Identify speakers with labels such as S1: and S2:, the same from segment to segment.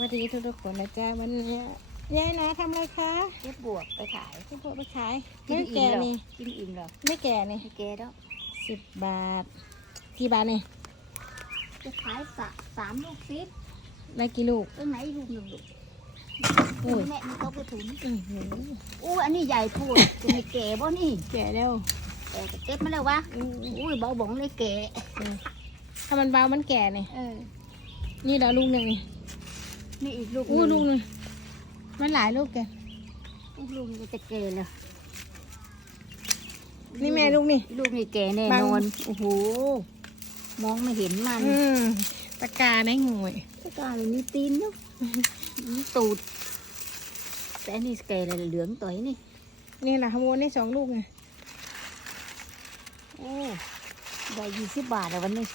S1: วัสดีทุกๆคนนะจ๊ะวันนี้ยายนะทำอะไรคะ
S2: เก็บบวกไปขาย
S1: ที่พวกไปขาย
S2: กิ
S1: ไม่
S2: นอิ่
S1: แก่
S2: มเหรอ
S1: นี่
S2: กินอิ่มเหรอ
S1: ไม่แก่นี่
S2: ไม่แกแล้ว
S1: สิบบาทกี่บาทนี่
S2: จะขายสะสามลูกซิป
S1: ได้กี่ลูก
S2: ต้นไหนลูกหนึ่งลูก
S1: โอ้ย
S2: แม่มันก็ไปถุน
S1: อื้อหือ
S2: อู้อันนี้ใหญ่พูดจะไม่แก่บ่นี่
S1: แก่แล้ว
S2: แก่ก็เก็บมาแล้ววะ
S1: อื้อ
S2: อุ้ยเบาบ่งเลยแก่
S1: ถ้ามันเบามันแก่นี่
S2: เออ
S1: นี่เหราลูกหนึ่งนี่
S2: นี่อีกลูก
S1: อู้
S2: ห
S1: ลู
S2: นึ่
S1: กหนึ่งมันหลายลูกแก
S2: อีกลูกมันจะแก่แล้ว
S1: นี่แม่ลูกนี่
S2: ลูกนี่แก่แน่
S1: บาง
S2: นอน โอ้โห มองไม่เห็นมัน
S1: อืมตะกาในห่วย
S2: ตะกร้าเลยมีตีนเนาะมีตูด แต่อันนี่แก่เลยเหลืองต่อยนี่
S1: นี่แหละขโมยนี่สองลูกไง
S2: โอ้ ได้ยี่สิบบาทอะวันนี้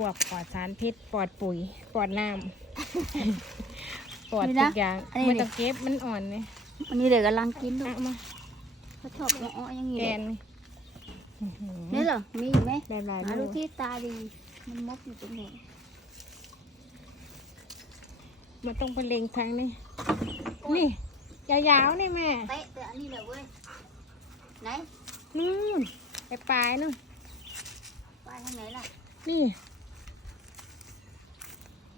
S1: บวกปลอดสารพิษปลอดปุ๋ยปลอดน้ำปลอดทุกอย่างมันต้องเก็บมันอ่อนนี่
S2: วันนี้เด็กกำลังกินลู
S1: อะ
S2: ก
S1: มา
S2: เขาชอบอ้อๆอย่างนี้
S1: แก
S2: เลย
S1: นนี่อื้อหือ
S2: นี่เหรอ มีอยู่ไหม
S1: ได้หลาย
S2: หา
S1: ลู
S2: ดู
S1: ก
S2: ที่ตาดี มันมกอยู่ตรงไหน
S1: มันต้องไปเล็งทางนี่นี่ยาวๆนี่แม่
S2: เตะแต่อันนี้เลยเว้ย ไหน
S1: นู่นไปปลายนู่น
S2: ไปทางไหนล่ะ
S1: นี่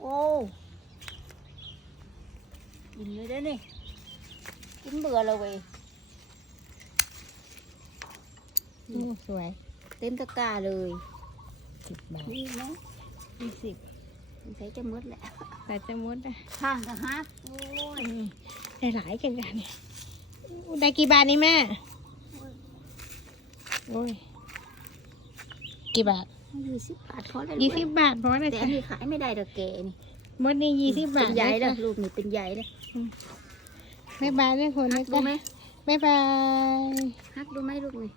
S2: โอ้กินเลยเด้อนี่ กินเบื่อเลยเว้ย
S1: โอ้สวย
S2: เต็มตะกร้าเลย
S1: สิบบาท
S2: นี่นะ
S1: ยี่สิบ
S2: มันใช้จะมืดแหละ
S1: แต่จะมดอะ
S2: ข้างก็ฮักโอ้ย
S1: อืมได้หลายกันกันเนี่ยอู้ได้กี่บาทนี่แม่ โอ้ย กี่บาท
S2: ยี่สิบบาทพอแล้ว
S1: ยี่สิบบาทเพราะอะไร
S2: แต่อันนี้ขายไม่ได้ดอกแกนี่
S1: มดนี่ยี่สิบบาท
S2: เป็นใหญ่แล้ว
S1: นะคะ
S2: ลูกนี่เป็นใหญ่แล้ว
S1: บ๊ายบายด้วยคน
S2: ฮั
S1: นะ
S2: กดู
S1: จ๊ะ
S2: ไหม
S1: บ๊ายบาย
S2: ฮักดูไหมลูกนี่